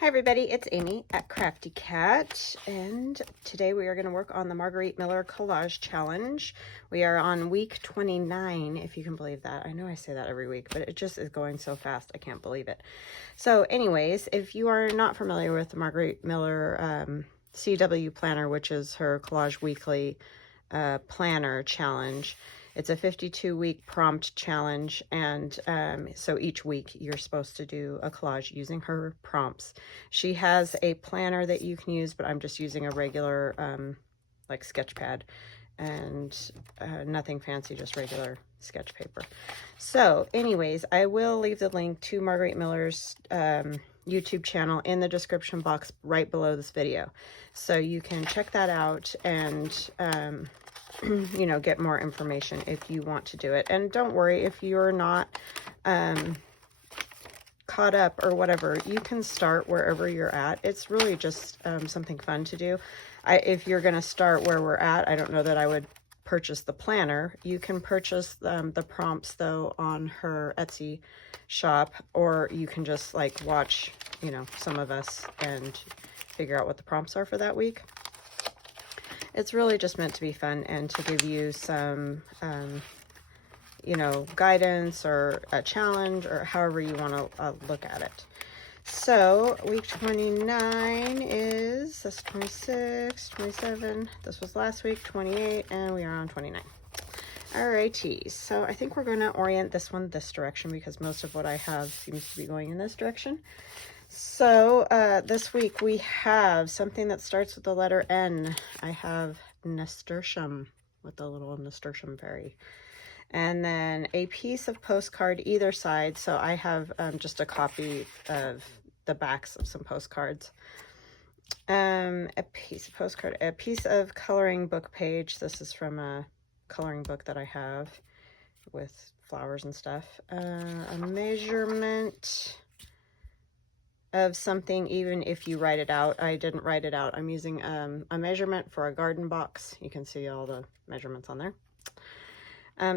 Hi everybody, it's Amy at Crafty Cat, and today we are going to work on the Margarete Miller Collage Challenge. We are on week 29, if you can believe that. I know I say that every week, but it just is going so fast, I can't believe it. So anyways, if you are not familiar with the Margarete Miller CW Planner, which is her Collage Weekly Planner Challenge, it's a 52-week prompt challenge, and so each week you're supposed to do a collage using her prompts. She has a planner that you can use, but I'm just using a regular like sketch pad, and nothing fancy, just regular sketch paper. So anyways, I will leave the link to Margarete Miller's YouTube channel in the description box right below this video, so you can check that out and you know, get more information if you want to do it. And don't worry if you're not caught up or whatever, you can start wherever you're at. It's really just something fun to do. If you're going to start where we're at, I don't know that I would purchase the planner. You can purchase the prompts though on her Etsy shop, or you can just like watch, you know, some of us and figure out what the prompts are for that week. It's really just meant to be fun and to give you some, you know, guidance or a challenge or however you want to look at it. So week 29 is, this 26, 27, this was last week, 28, and we are on 29. Alrighty, so I think we're going to orient this one this direction because most of what I have seems to be going in this direction. So this week we have something that starts with the letter N. I have nasturtium with the little nasturtium fairy. And then a piece of postcard either side. So I have just a copy of the backs of some postcards. A piece of postcard, a piece of coloring book page. This is from a coloring book that I have with flowers and stuff. A measurement of something, even if you write it out. I didn't write it out. I'm using a measurement for a garden box. You can see all the measurements on there.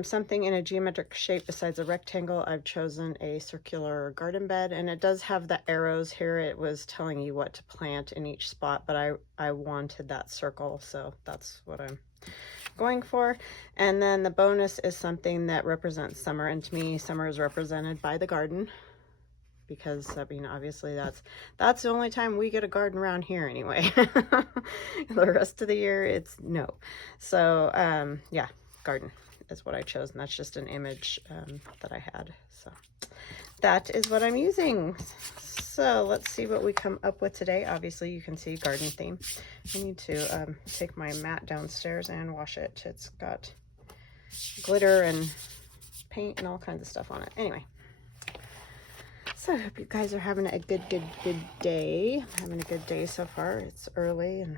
Something in a geometric shape besides a rectangle. I've chosen a circular garden bed, and it does have the arrows here. It was telling you what to plant in each spot, but I wanted that circle, so that's what I'm going for. And then the bonus is something that represents summer, and to me summer is represented by the garden, because I mean, obviously that's the only time we get a garden around here anyway. The rest of the year it's no. So yeah, garden is what I chose, and that's just an image that I had. So that is what I'm using. So let's see what we come up with today. Obviously you can see garden theme. I need to take my mat downstairs and wash it. It's got glitter and paint and all kinds of stuff on it. Anyway, so I hope you guys are having a good day. I'm having a good day so far. It's early and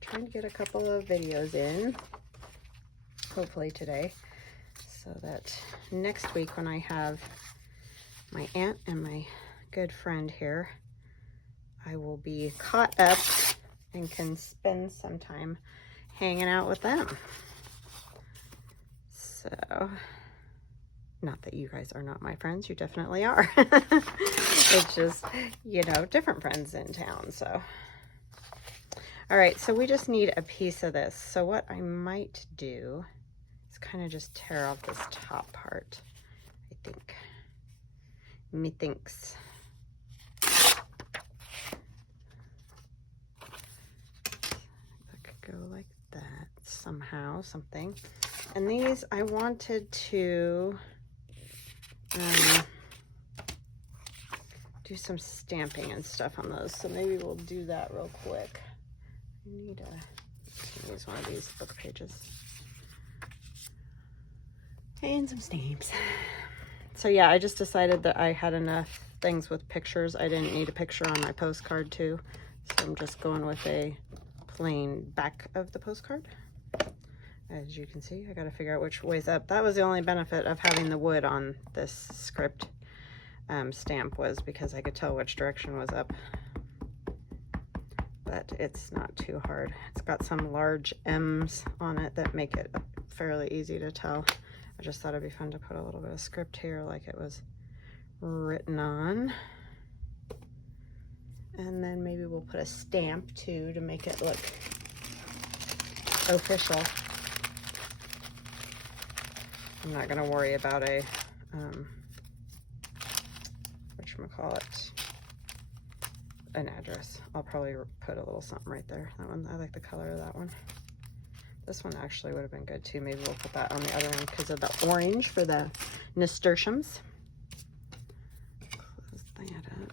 trying to get a couple of videos in, hopefully today, so that next week when I have my aunt and my good friend here, I will be caught up and can spend some time hanging out with them. So, not that you guys are not my friends, you definitely are. It's just, you know, different friends in town, so. All right, so we just need a piece of this. So what I might do is kind of just tear off this top part, I think. Methinks. I could go like that somehow, something. And these I wanted to do some stamping and stuff on those, so maybe we'll do that real quick. I need to use one of these book pages and some stamps. So yeah, I just decided that I had enough things with pictures. I didn't need a picture on my postcard too, so I'm just going with a plain back of the postcard. As you can see, I got to figure out which way's up. That was the only benefit of having the wood on this script stamp, was because I could tell which direction was up. But it's not too hard. It's got some large M's on it that make it fairly easy to tell. I just thought it'd be fun to put a little bit of script here like it was written on. And then maybe we'll put a stamp too to make it look official. I'm not gonna worry about a whatchamacallit, an address. I'll probably put a little something right there. That one, I like the color of that one. This one actually would have been good too. Maybe we'll put that on the other end because of the orange for the nasturtiums. Close that up.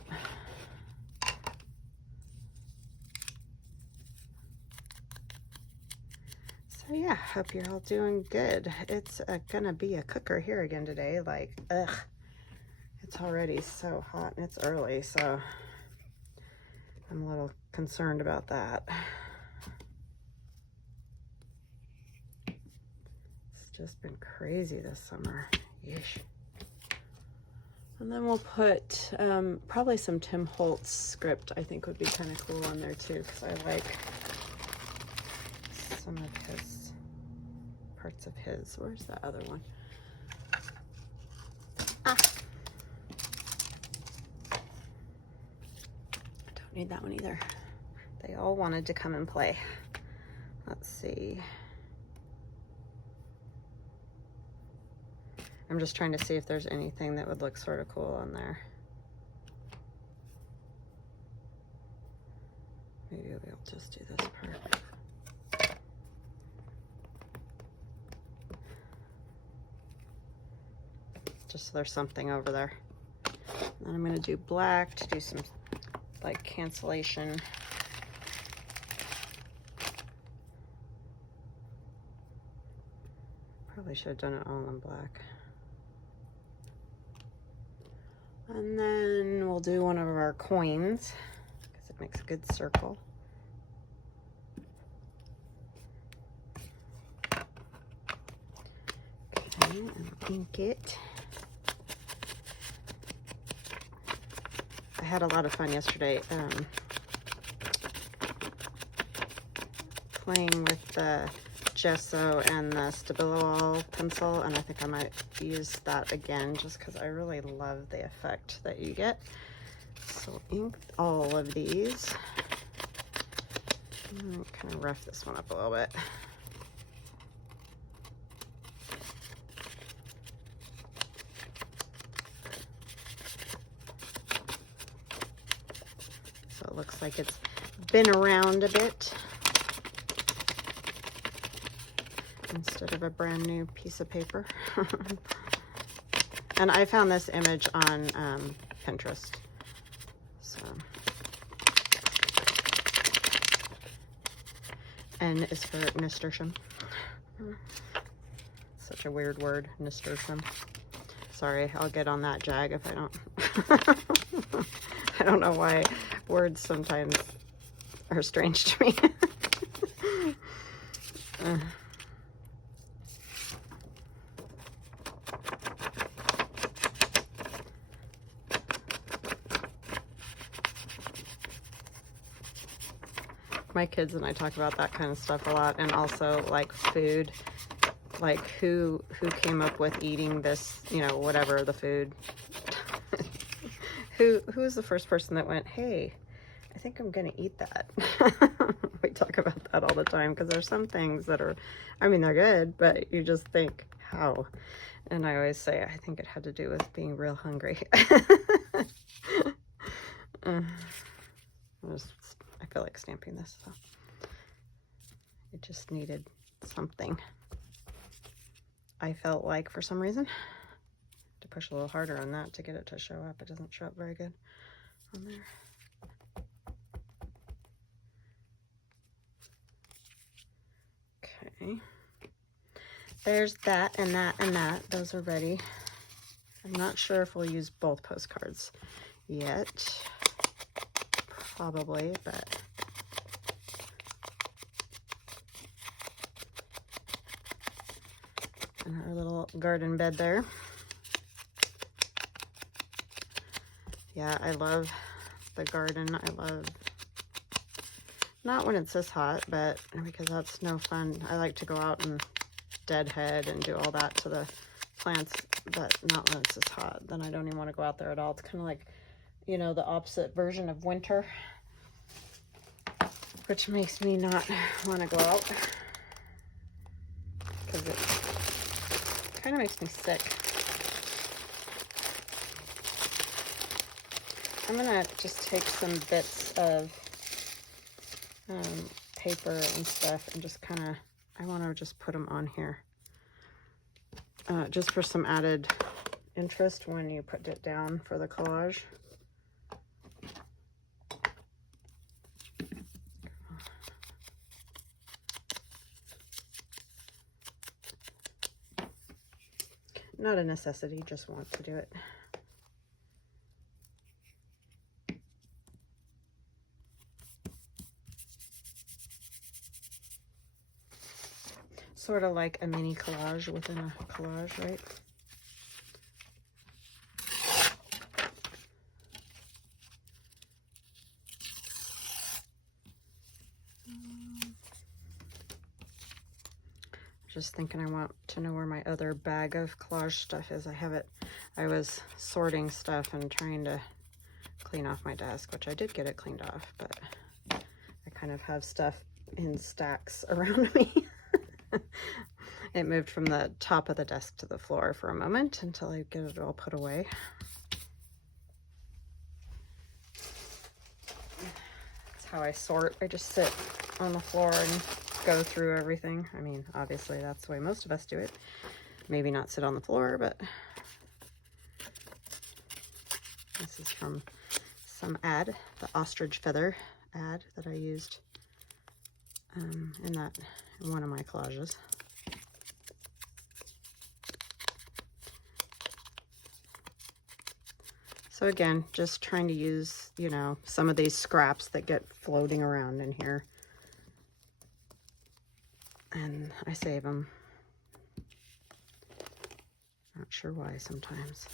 So yeah, hope you're all doing good. It's gonna be a cooker here again today. Like, ugh, it's already so hot and it's early, so I'm a little concerned about that. It's just been crazy this summer. Yeesh. And then we'll put probably some Tim Holtz script. I think would be kind of cool on there too, because I like some of his parts of his. Where's that other one? Ah, I don't need that one either. They all wanted to come and play. Let's see. I'm just trying to see if there's anything that would look sort of cool on there. Maybe we'll just do this part. Just so there's something over there. And then I'm going to do black to do some like cancellation. Probably should have done it all in black. And then we'll do one of our coins because it makes a good circle. Okay, and ink it. I had a lot of fun yesterday playing with the gesso and the Stabilo pencil, and I think I might use that again just because I really love the effect that you get. So ink all of these. Kind of rough this one up a little bit. So it looks like it's been around a bit instead of a brand new piece of paper. And I found this image on Pinterest. So, N is for nasturtium. Such a weird word, nasturtium. Sorry, I'll get on that jag if I don't. I don't know why words sometimes are strange to me. My kids and I talk about that kind of stuff a lot, and also like food, like who came up with eating this, you know, whatever the food. who was the first person that went, hey, I think I'm gonna eat that. We talk about that all the time because there's some things that are, I mean, they're good, but you just think, how? And I always say I think it had to do with being real hungry. I feel like stamping this, so it just needed something. I felt like for some reason to push a little harder on that to get it to show up. It doesn't show up very good on there. Okay, there's that and that and that. Those are ready. I'm not sure if we'll use both postcards yet. Probably, but and our little garden bed there. Yeah, I love the garden. I love, not when it's this hot, but because that's no fun. I like to go out and deadhead and do all that to the plants, but not when it's this hot. Then I don't even want to go out there at all. It's kind of like, you know, the opposite version of winter. which makes me not want to go out because it kind of makes me sick. I'm gonna just take some bits of paper and stuff and just kind of, I want to just put them on here just for some added interest when you put it down for the collage. Not a necessity, just want to do it. Sort of like a mini collage within a collage, right? Just thinking I want to know where my other bag of collage stuff is. I was sorting stuff and trying to clean off my desk, which I did get it cleaned off, but I kind of have stuff in stacks around me. It moved from the top of the desk to the floor for a moment until I get it all put away. That's how I sort. I just sit on the floor and go through everything. I mean, obviously that's the way most of us do it. Maybe not sit on the floor, but this is from some ad, the ostrich feather ad that I used in one of my collages. So again, just trying to use, you know, some of these scraps that get floating around in here. And I save them. Not sure why sometimes.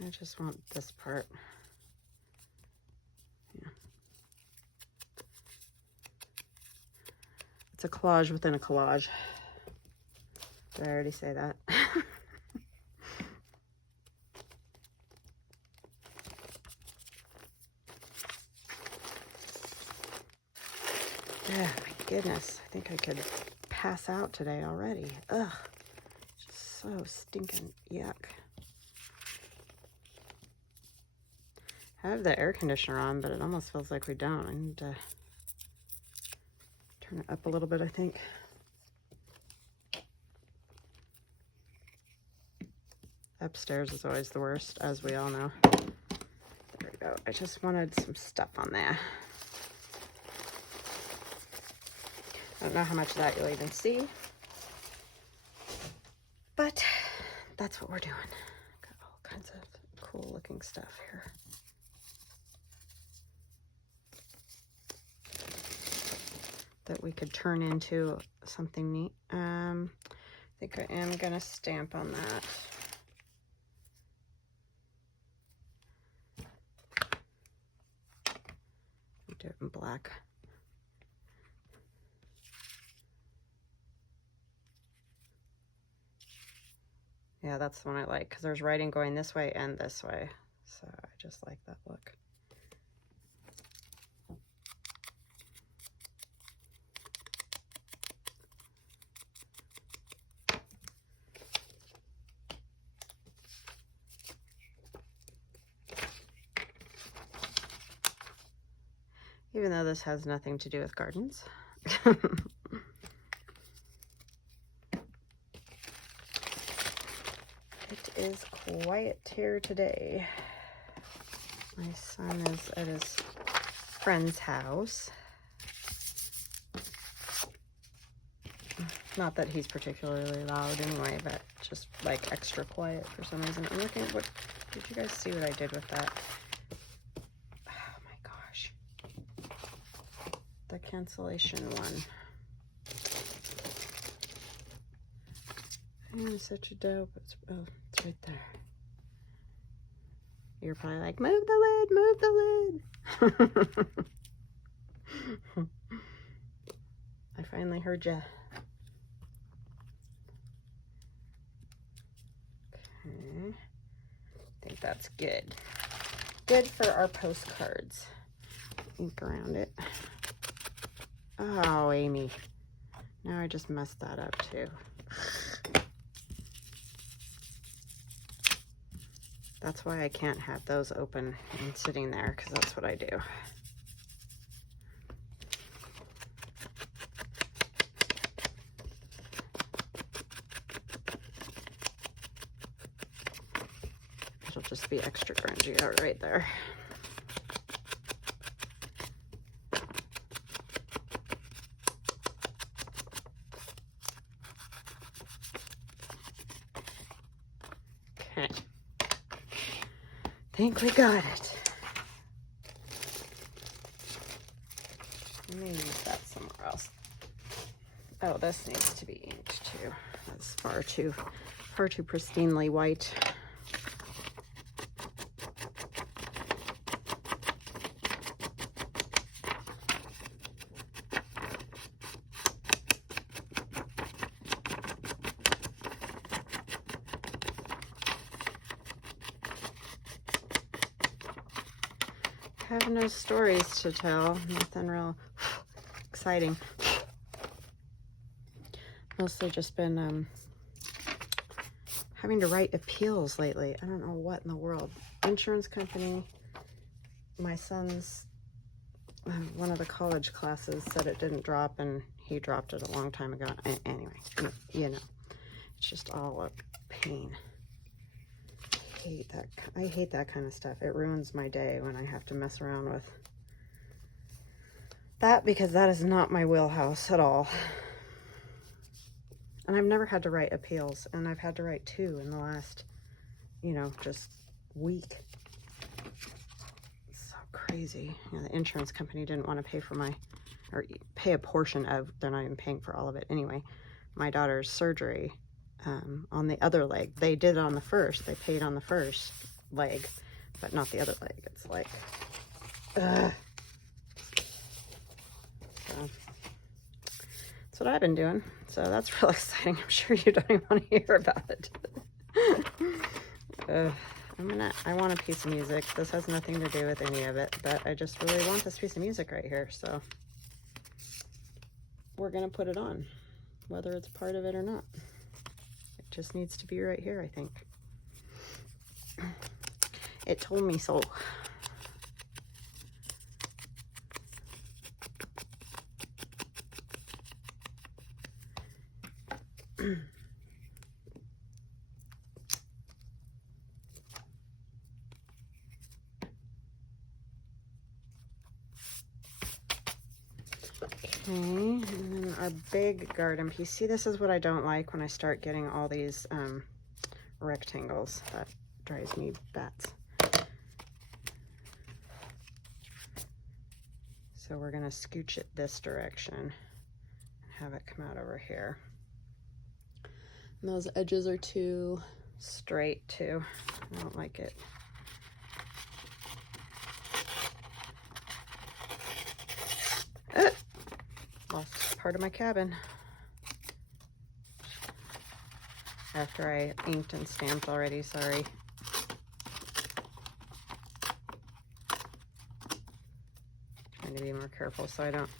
I just want this part. Yeah. It's a collage within a collage. Did I already say that? Yeah, my goodness. I think I could pass out today already. Ugh. Just so stinking yuck. I have the air conditioner on, but it almost feels like we don't. I need to turn it up a little bit, I think. Upstairs is always the worst, as we all know. There we go. I just wanted some stuff on there. I don't know how much of that you'll even see, but that's what we're doing. Got all kinds of cool looking stuff here. That we could turn into something neat. I think I am gonna stamp on that. Do it in black. Yeah, that's the one I like because there's writing going this way and this way. So I just like that look. Even though this has nothing to do with gardens. It is quiet here today. My son is at his friend's house. Not that he's particularly loud anyway, but just like extra quiet for some reason. I'm looking at what, did you guys see what I did with that? Oh my gosh. The cancellation one. I am such a dope. It's right there. You're probably like, move the lid, move the lid. I finally heard you. Okay. I think that's good. Good for our postcards. Ink around it. Oh, Amy. Now I just messed that up too. That's why I can't have those open and sitting there, because that's what I do. It'll just be extra grungy out right there. Okay. Think we got it. Let me use that somewhere else. Oh, this needs to be inked too. That's far too pristinely white. I have no stories to tell. Nothing real exciting. Mostly just been having to write appeals lately. I don't know what in the world. Insurance company, my son's, one of the college classes said it didn't drop, and he dropped it a long time ago. Anyway, you know, it's just all a pain. I hate that kind of stuff. It ruins my day when I have to mess around with that, because that is not my wheelhouse at all. And I've never had to write appeals, and I've had to write 2 in the last, you know, just week. It's so crazy. You know, the insurance company didn't want to pay for or pay a portion of, they're not even paying for all of it anyway, my daughter's surgery. On the other leg. They did it on the first. They paid on the first leg, but not the other leg. It's like, ugh. So, that's what I've been doing. So that's real exciting. I'm sure you don't even want to hear about it. I want a piece of music. This has nothing to do with any of it, but I just really want this piece of music right here. So we're going to put it on, whether it's part of it or not. Just needs to be right here, I think. It told me so. Okay, and then our big garden piece. See, this is what I don't like when I start getting all these rectangles. That drives me bats. So we're going to scooch it this direction and have it come out over here. And those edges are too straight too. I don't like it. Lost part of my cabin after I inked and stamped already. Sorry. Trying to be more careful so I don't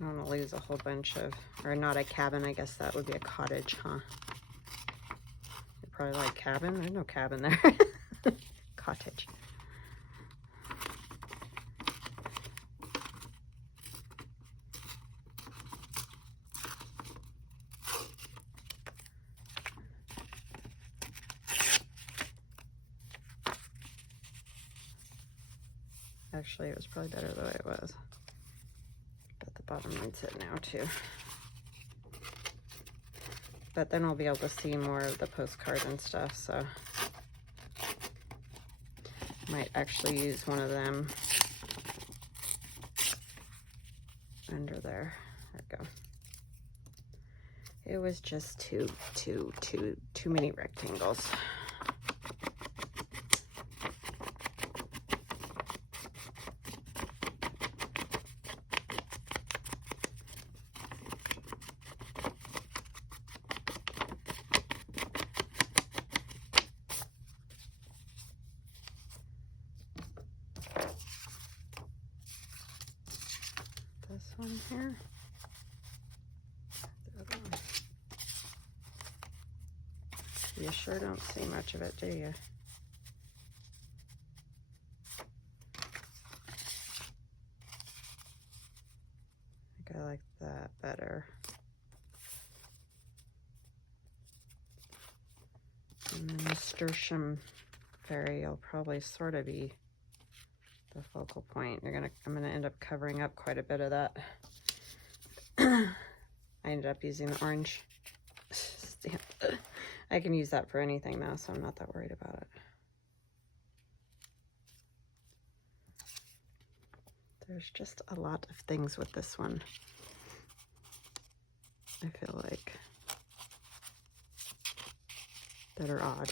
want to lose a whole bunch of, or not a cabin, I guess that would be a cottage, huh? You're probably like, cabin? There's no cabin there. Cottage. Actually, it was probably better the way it was. But the bottom needs it now too. But then we'll be able to see more of the postcard and stuff, so might actually use one of them under there. There we go. It was just too many rectangles. one here. The other one. You sure don't see much of it, do you? I think I like that better. And then the nasturtium fairy will probably sort of be the focal point. I'm gonna end up covering up quite a bit of that. I ended up using the orange stamp. I can use that for anything now, so I'm not that worried about it. There's just a lot of things with this one, I feel like, that are odd.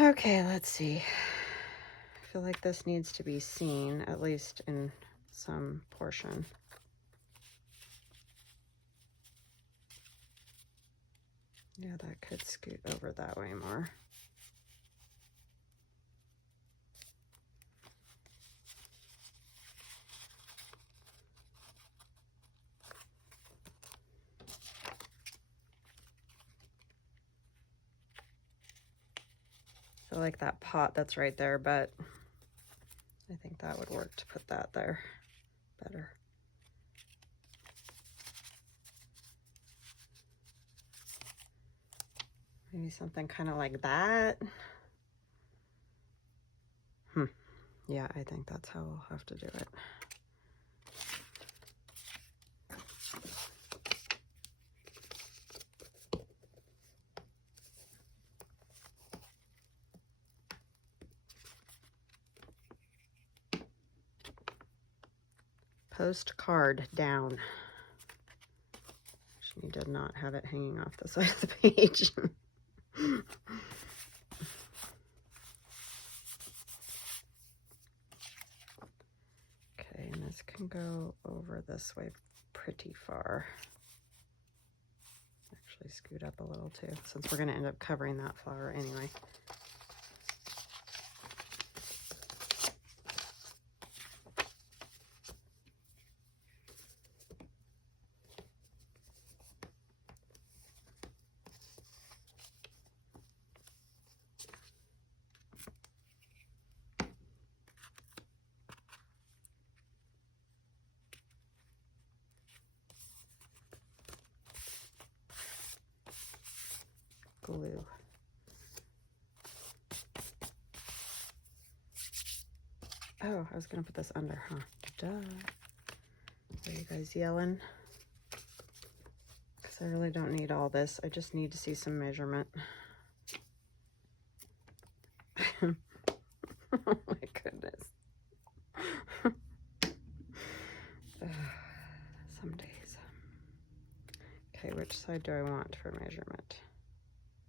Okay, let's see. I feel like this needs to be seen, at least in some portion. Yeah, that could scoot over that way more. I feel like that pot that's right there, but I think that would work to put that there better. Maybe something kind of like that. Yeah, I think that's how we'll have to do it. Postcard down. She did not have it hanging off the side of the page. Okay, and this can go over this way pretty far. Actually scoot up a little too, since we're going to end up covering that flower anyway. Glue. Oh, I was gonna put this under, huh? Duh. Are you guys yelling? Because I really don't need all this. I just need to see some measurement. Oh my goodness. Some days. Okay, which side do I want for measurement?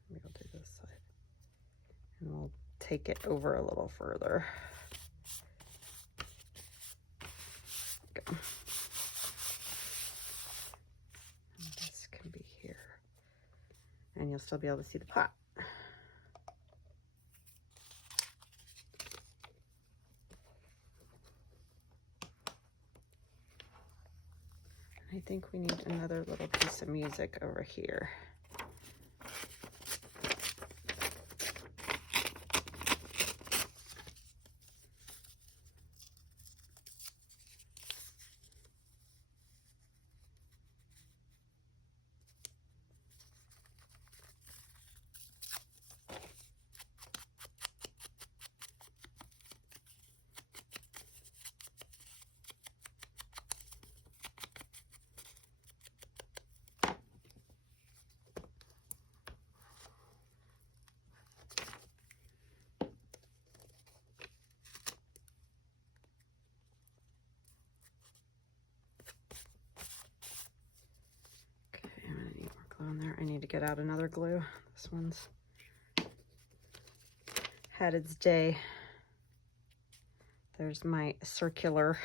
Maybe I'll do this side. And we'll take it over a little further. Go. And this can be here. And you'll still be able to see the pot. I think we need another little piece of music over here. On there. I need to get out another glue. This one's had its day. There's my circular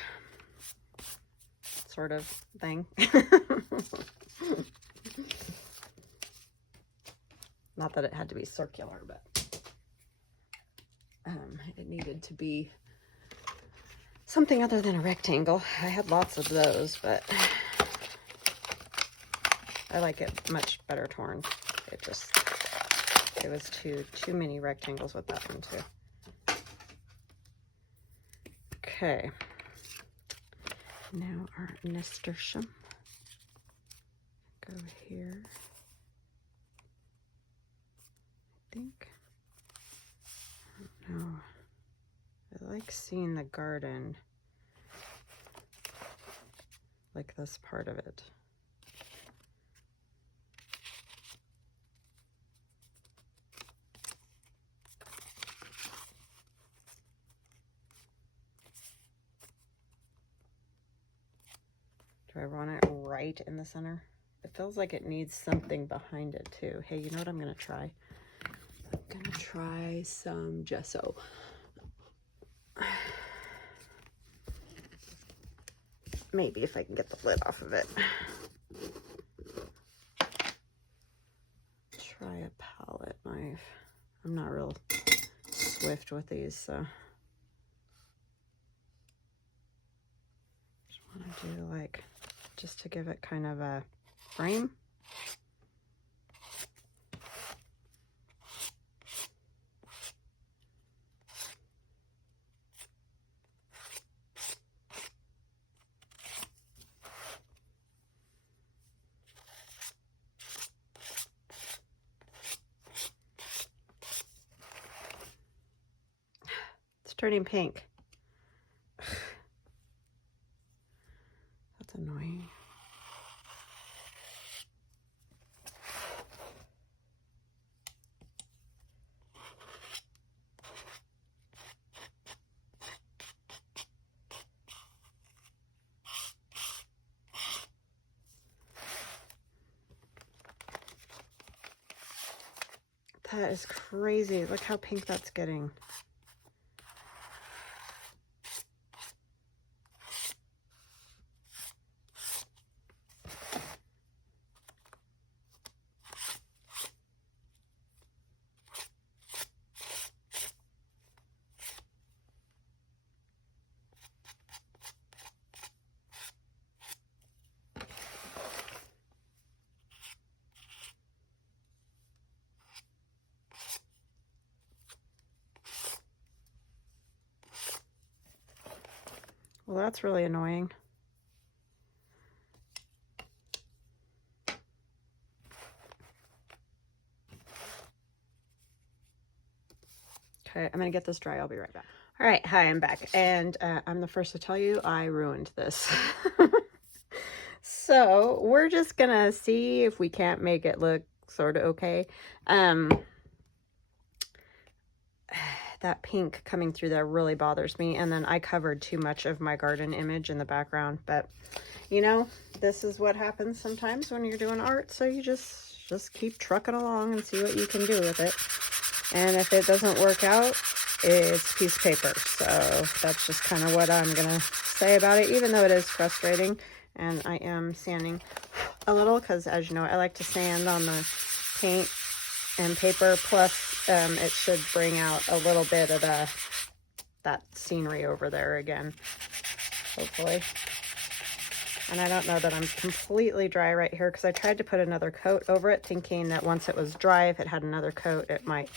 sort of thing. Not that it had to be circular, but it needed to be something other than a rectangle. I had lots of those, but I like it much better torn. It was too many rectangles with that one too. Okay. Now our nasturtium. Go here. I think. I don't know. I like seeing the garden, like this part of it. Do I want it right in the center? It feels like it needs something behind it too. Hey, you know what I'm gonna try? I'm gonna try some gesso. Maybe if I can get the lid off of it. Try a palette knife. I'm not real swift with these, so just want to do like, just to give it kind of a frame. Turning pink. That's annoying. That is crazy. Look how pink that's getting. Well, that's really annoying. Okay, I'm gonna get this dry. I'll be right back. All right, hi, I'm back, and I'm the first to tell you I ruined this. So we're just gonna see if we can't make it look sort of okay. That pink coming through there really bothers me, and then I covered too much of my garden image in the background, but you know, this is what happens sometimes when you're doing art, so you just keep trucking along and see what you can do with it. And if it doesn't work out, it's a piece of paper. So that's just kind of what I'm gonna say about it, even though it is frustrating. And I am sanding a little because, as you know, I like to sand on the paint and paper, plus it should bring out a little bit of that scenery over there again, hopefully. And I don't know that I'm completely dry right here because I tried to put another coat over it, thinking that once it was dry, if it had another coat, it might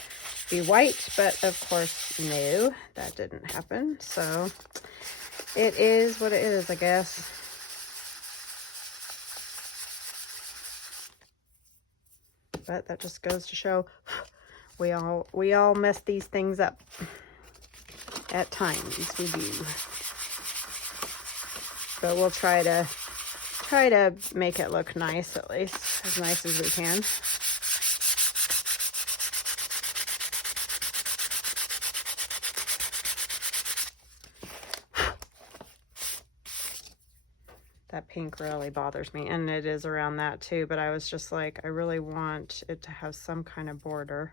be white, but of course, no, that didn't happen. So it is what it is, I guess. But that just goes to show we all mess these things up at times. We do. But we'll try to make it look nice, at least as nice as we can. That pink really bothers me, and it is around that too, but I was just like, I really want it to have some kind of border.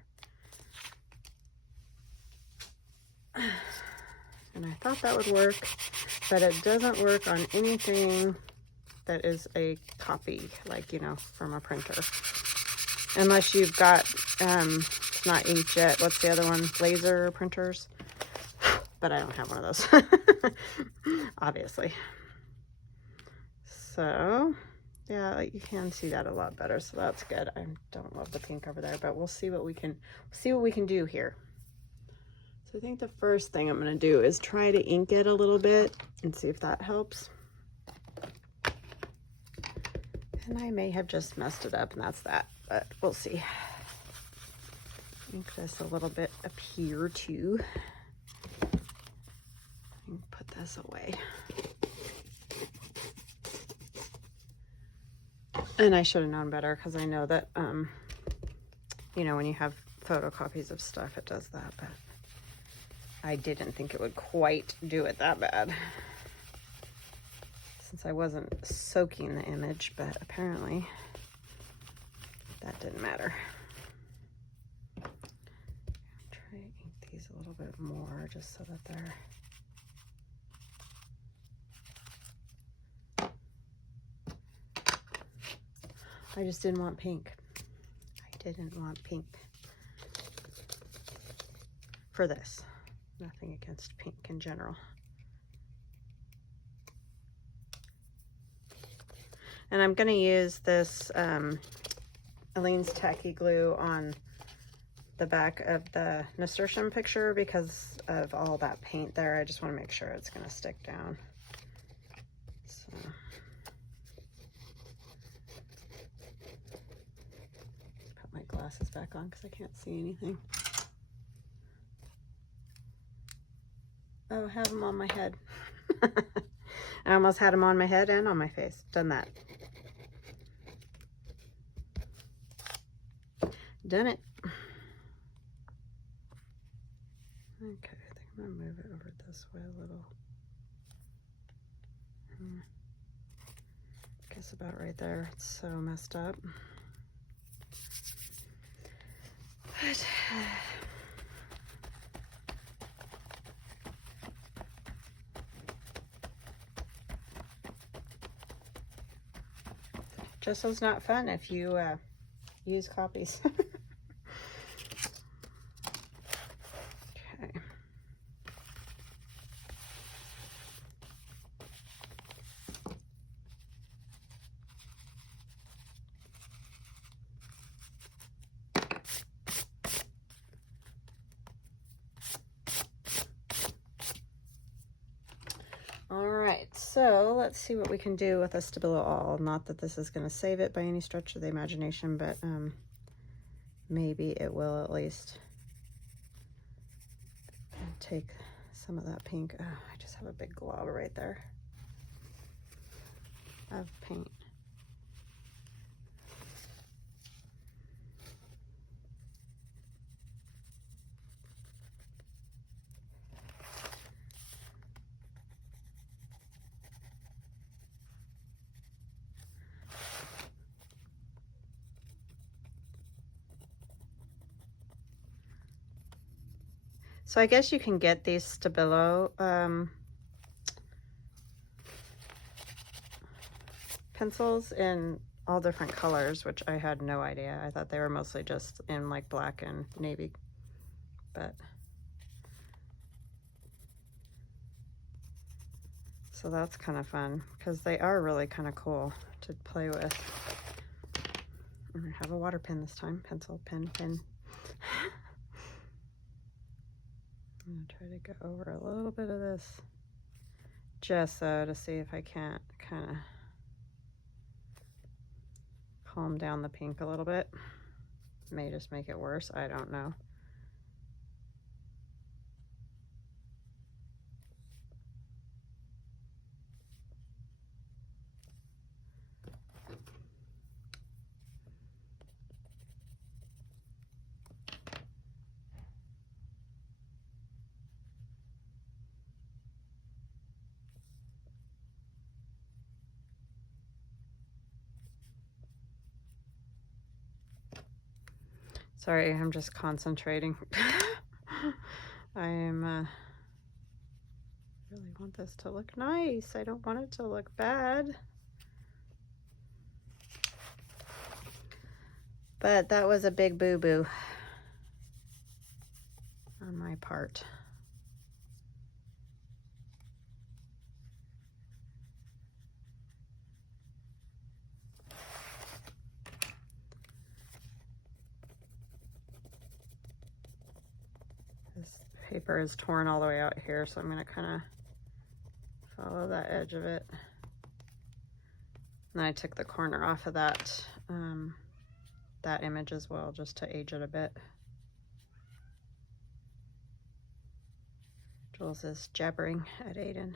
And I thought that would work, but it doesn't work on anything that is a copy, like, you know, from a printer. Unless you've got, it's not inkjet. What's the other one? Laser printers. But I don't have one of those, obviously. So, yeah, you can see that a lot better. So that's good. I don't love the pink over there, but we'll see what we can do here. So I think the first thing I'm going to do is try to ink it a little bit and see if that helps. And I may have just messed it up, and that's that, but we'll see. Ink this a little bit up here too. And put this away. And I should have known better, because I know that, you know, when you have photocopies of stuff, it does that, but I didn't think it would quite do it that bad, since I wasn't soaking the image, but apparently that didn't matter. Try to ink these a little bit more, just so that they're I just didn't want pink. I didn't want pink for this. Nothing against pink in general. And I'm going to use this Aleene's Tacky Glue on the back of the nasturtium picture because of all that paint there. I just want to make sure it's going to stick down. So. Put my glasses back on because I can't see anything. Oh, I have them on my head. I almost had them on my head and on my face. Done that. Done it. Okay, I think I'm gonna move it over this way a little. Guess about right there. It's so messed up. But just was not fun if you use copies. Okay. All right, so let's see what we can do with a Stabilo All. Not that this is going to save it by any stretch of the imagination, but maybe it will at least take some of that pink. Oh, I just have a big glob right there of paint. So I guess you can get these Stabilo pencils in all different colors, which I had no idea. I thought they were mostly just in like black and navy, but so that's kind of fun because they are really kind of cool to play with. I have a water pen this time, pencil, pen, pen. I'm gonna try to go over a little bit of this just so to see if I can't kind of calm down the pink a little bit. May just make it worse, I don't know. Sorry, I'm just concentrating. I am really want this to look nice. I don't want it to look bad. But that was a big boo-boo on my part. This paper is torn all the way out here, so I'm going to kind of follow that edge of it. And then I took the corner off of that image as well, just to age it a bit. Jules is jabbering at Aiden.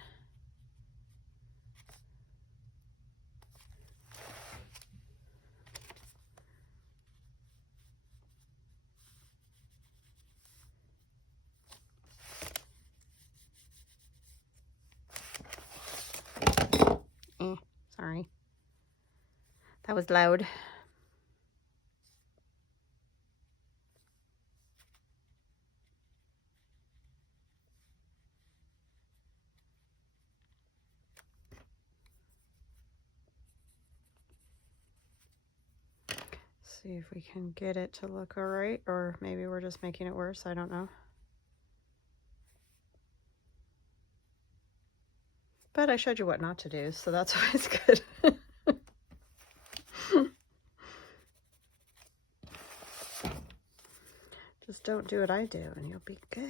Sorry. That was loud. See if we can get it to look all right, or maybe we're just making it worse. I don't know. But I showed you what not to do, so that's why it's good. Just don't do what I do and you'll be good.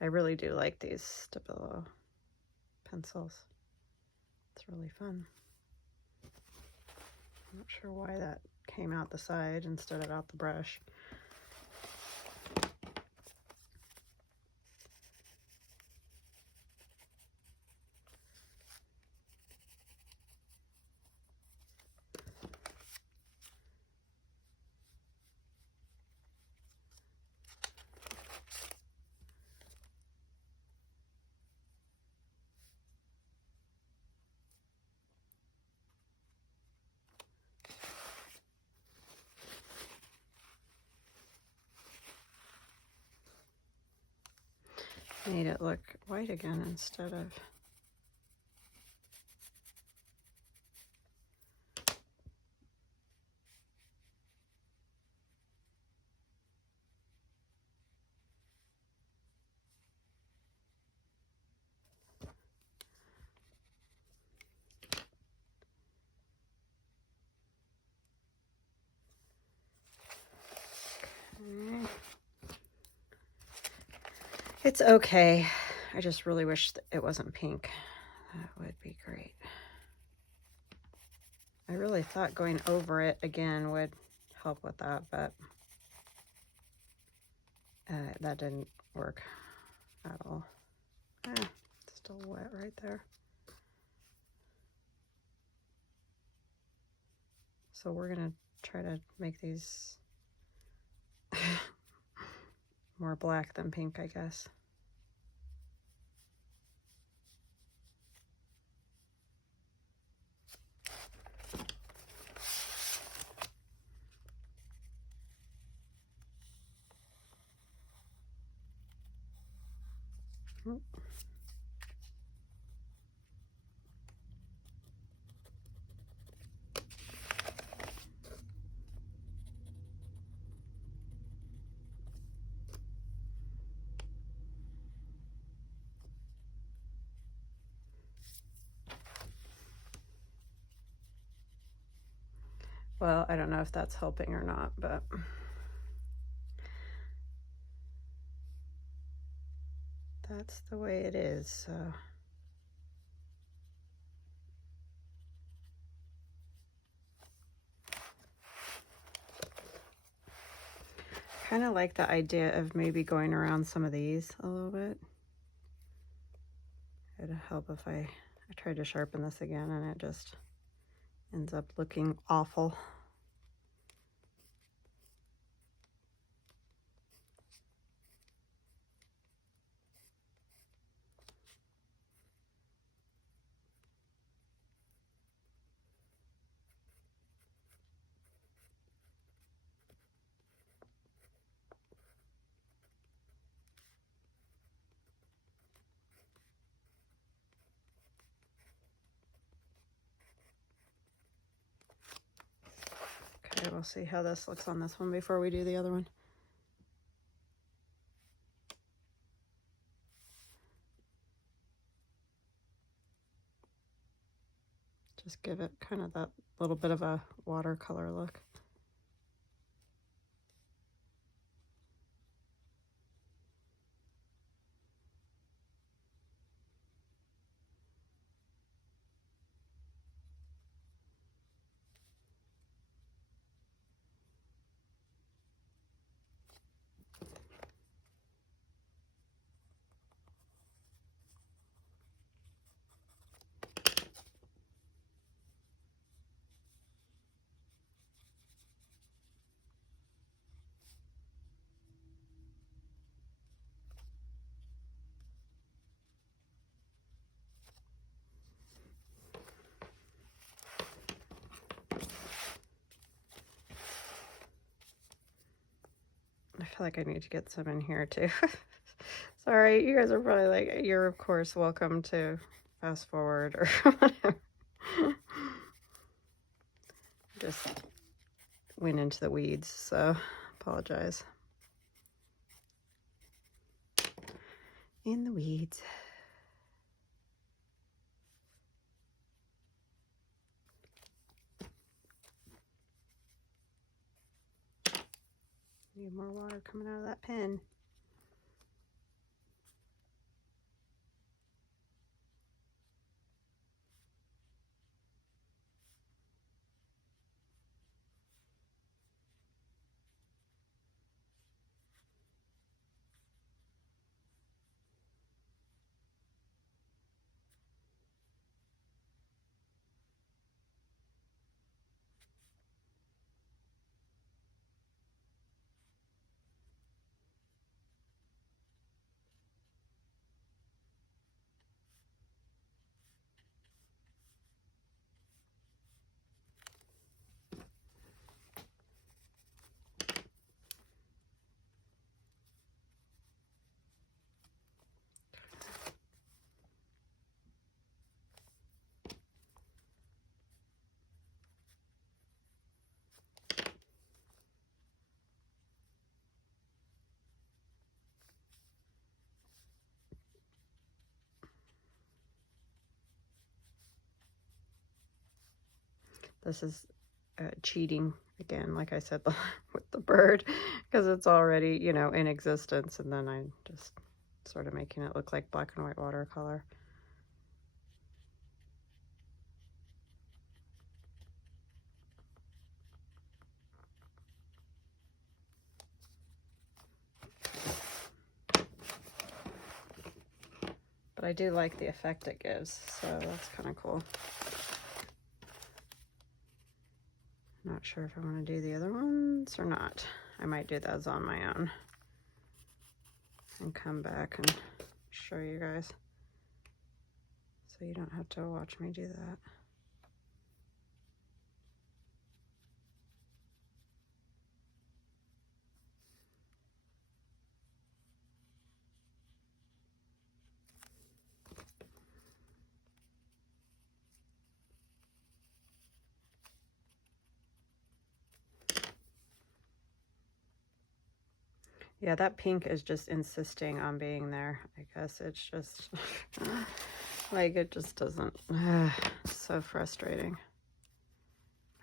I really do like these Stabilo pencils. It's really fun. I'm not sure why that came out the side instead of out the brush. Made it look white again instead of... It's okay. I just really wish it wasn't pink. That would be great. I really thought going over it again would help with that, but that didn't work at all. It's still wet right there. So we're gonna try to make these more black than pink, I guess. Well, I don't know if that's helping or not, but that's the way it is, so. Kind of like the idea of maybe going around some of these a little bit. It'd help if I tried to sharpen this again and it just ends up looking awful. Okay, we'll see how this looks on this one before we do the other one. Just give it kind of that little bit of a watercolor look. I feel like I need to get some in here too. Sorry, you guys are probably like, you're of course welcome to fast forward or whatever. Just went into the weeds, so apologize. In the weeds. Need more water coming out of that pen. This is cheating again, like I said, with the bird, because it's already, you know, in existence, and then I'm just sort of making it look like black and white watercolor. But I do like the effect it gives, so that's kind of cool. Not sure if I want to do the other ones or not. I might do those on my own and come back and show you guys, so you don't have to watch me do that. Yeah, that pink is just insisting on being there. I guess it's just like, it just doesn't. So frustrating.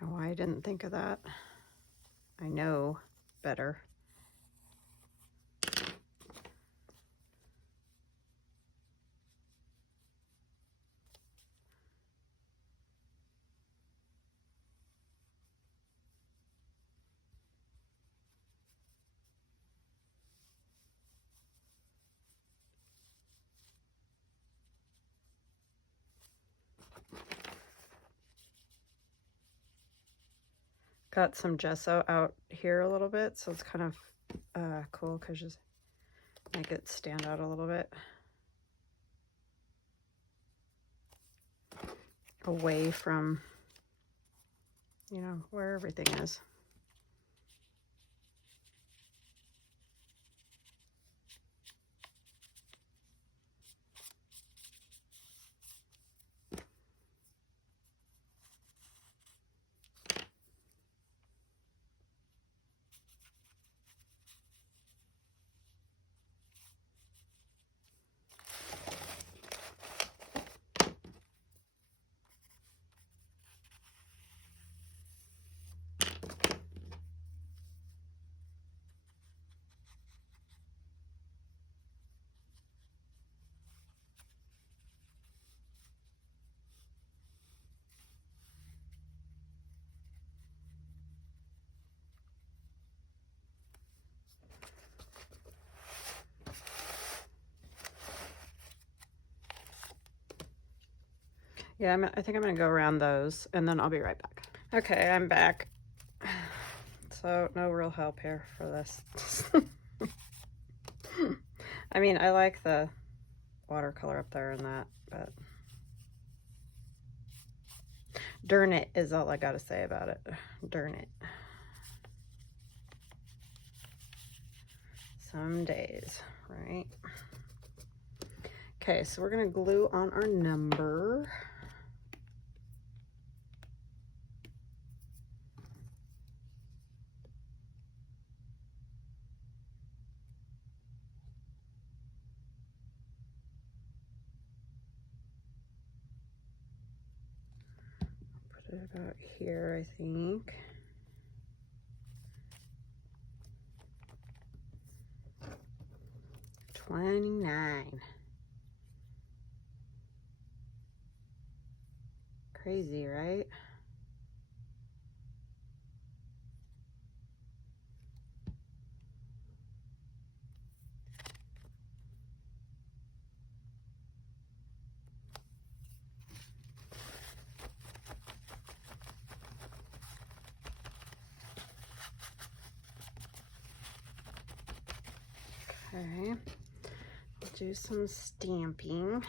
I don't know why I didn't think of that. I know better. Got some gesso out here a little bit, so it's kind of cool because just make it stand out a little bit away from, you know, where everything is. Yeah, I think I'm going to go around those, and then I'll be right back. Okay, I'm back. So, no real help here for this. I mean, I like the watercolor up there and that, but darn it is all I got to say about it. Darn it. Some days, right? Okay, so we're going to glue on our number. Put it about here, I think. $29. Crazy, right? Okay, do some stamping.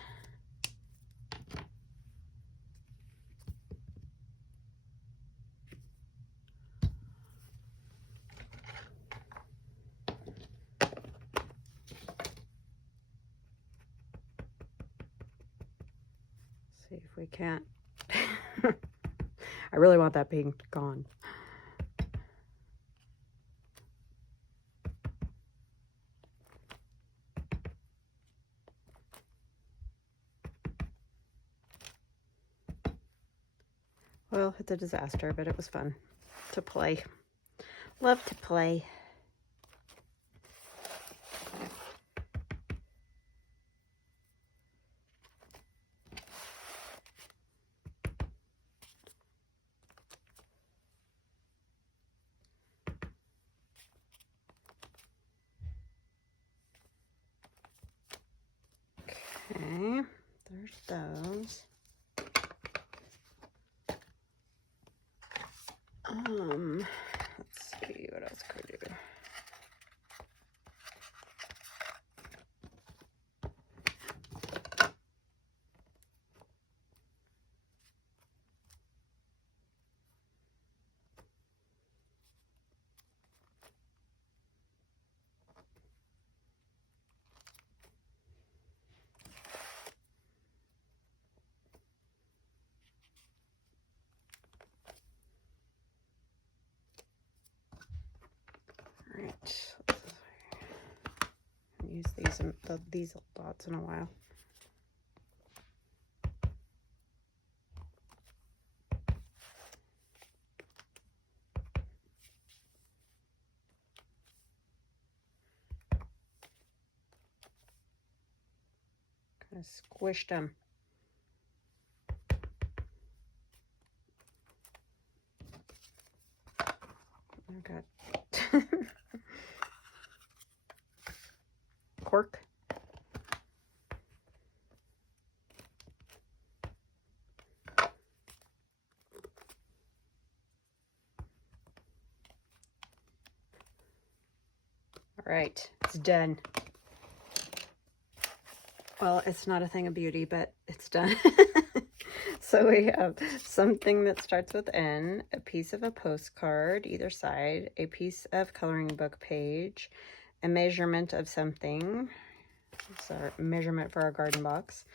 See if we can't. I really want that pink gone. Well, it's a disaster, but it was fun to play. Love to play. Okay, there's those. Let's see, what else could I do? Right. Use these dots in a while. Kind of squished them. Okay. Cork. All right, it's done. Well, it's not a thing of beauty, but it's done. So we have something that starts with N, a piece of a postcard, either side, a piece of coloring book page, a measurement of something. It's our measurement for our garden box.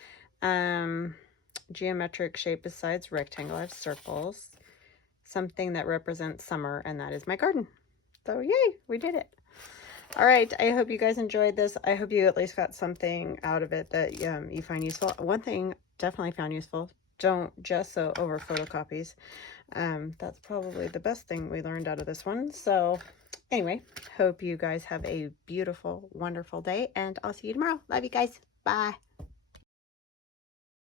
Geometric shape besides rectangle, I have circles. Something that represents summer, and that is my garden. So yay, we did it. All right, I hope you guys enjoyed this. I hope you at least got something out of it that you find useful. One thing definitely found useful, don't gesso over photocopies. That's probably the best thing we learned out of this one. So anyway, hope you guys have a beautiful, wonderful day, and I'll see you tomorrow. Love you guys. Bye.